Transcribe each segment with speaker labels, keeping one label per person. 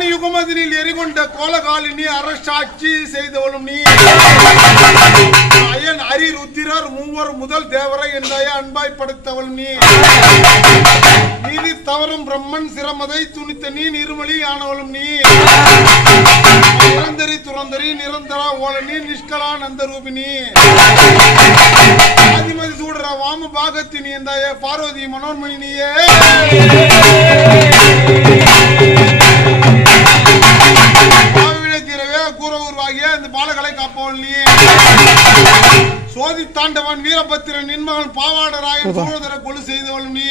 Speaker 1: யுகமணி யுகமதினில் எரிகொண்ட கோலகாலினி அரசாட்சி செய்தவளும் நீ. அயன் அரி ருத்திரர் மூவர் முதல் தேவரை என்றாய அன்பாய்ப்படுத்தவள் நீ. நீதி தவறும் பிரம்மன் சிரமதை துணித்த நீ நிர்மலி ஆனவளும் நீ. நிரந்தரி துரந்தரி ஓல ஓலனி நிஷ்கலா நந்த ரூபினி ஆதிமதி சூடுற வாம பாகத்தினி என்றாய பார்வதி மனோன்மணினியே கூற உருவாகிய இந்த பாலகளை காப்பவள் நீ. சோதி தாண்டவன் வீரபத்திரன் நின்மகன் பாவாடராயன் சூழதர கொலு செய்தவள் நீ.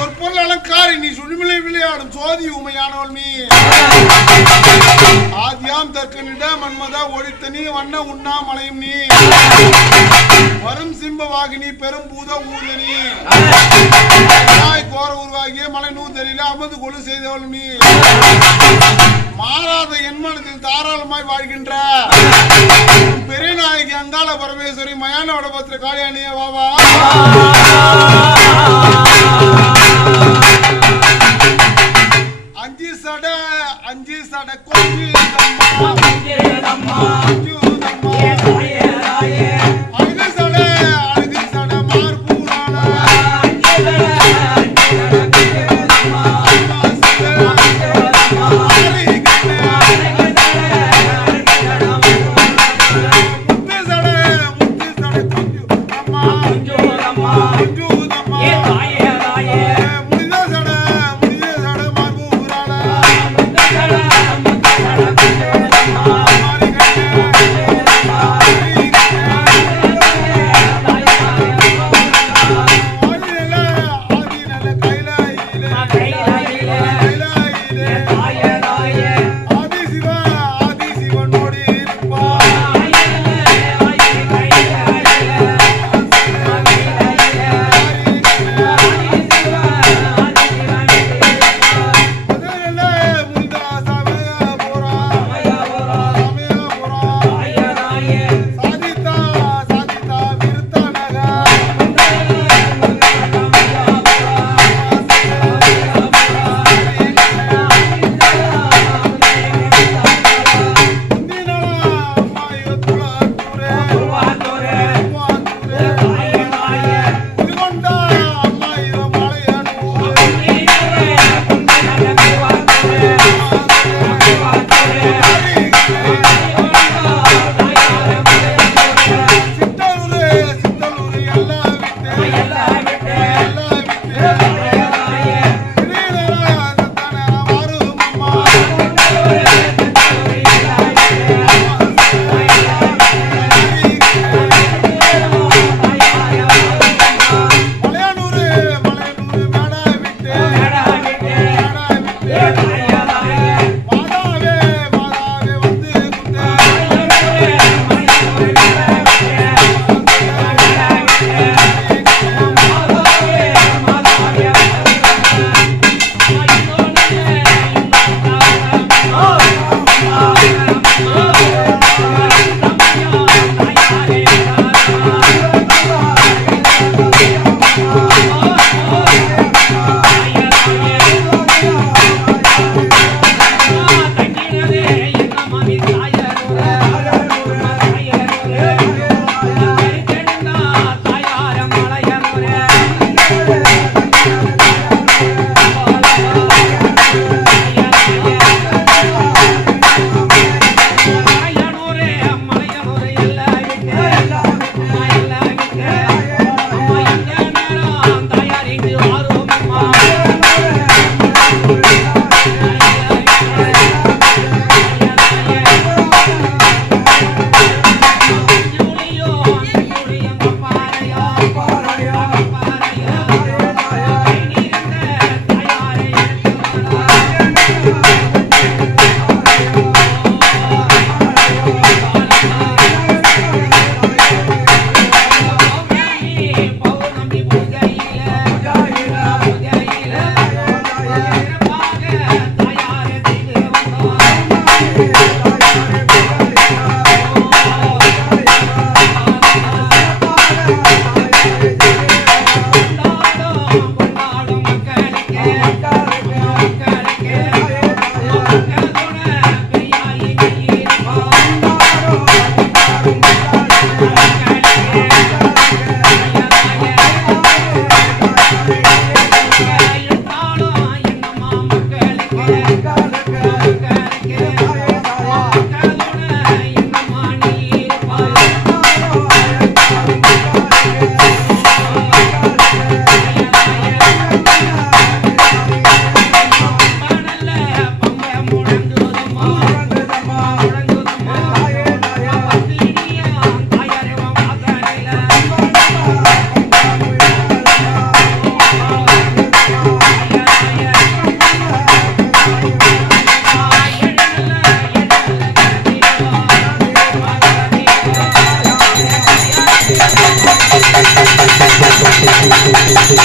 Speaker 1: ஒரு பொருள் அலங்காரி நீ சுழிமிலை விளையாடும் சோதி உமையானவள் நீ. ஆதியாம் தற்கனிட மன்மத ஒழித்த நீ வண்ண உண்ணாமலையும் நீ. வரும் சிம்பவாகினி பெரும் பூத ஊர்தனி கோர உருவாகிய மலை நூதலில அமது கொலு செய்தவள் நீ. மாறாத தாராளமாய் வாழ்கின்ற பெரிய நாயகி அங்காள பரமேஸ்வரி மயான வடபத்திர காளியானிய வாவா அம்மா அம்மா.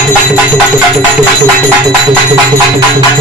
Speaker 1: Thank you.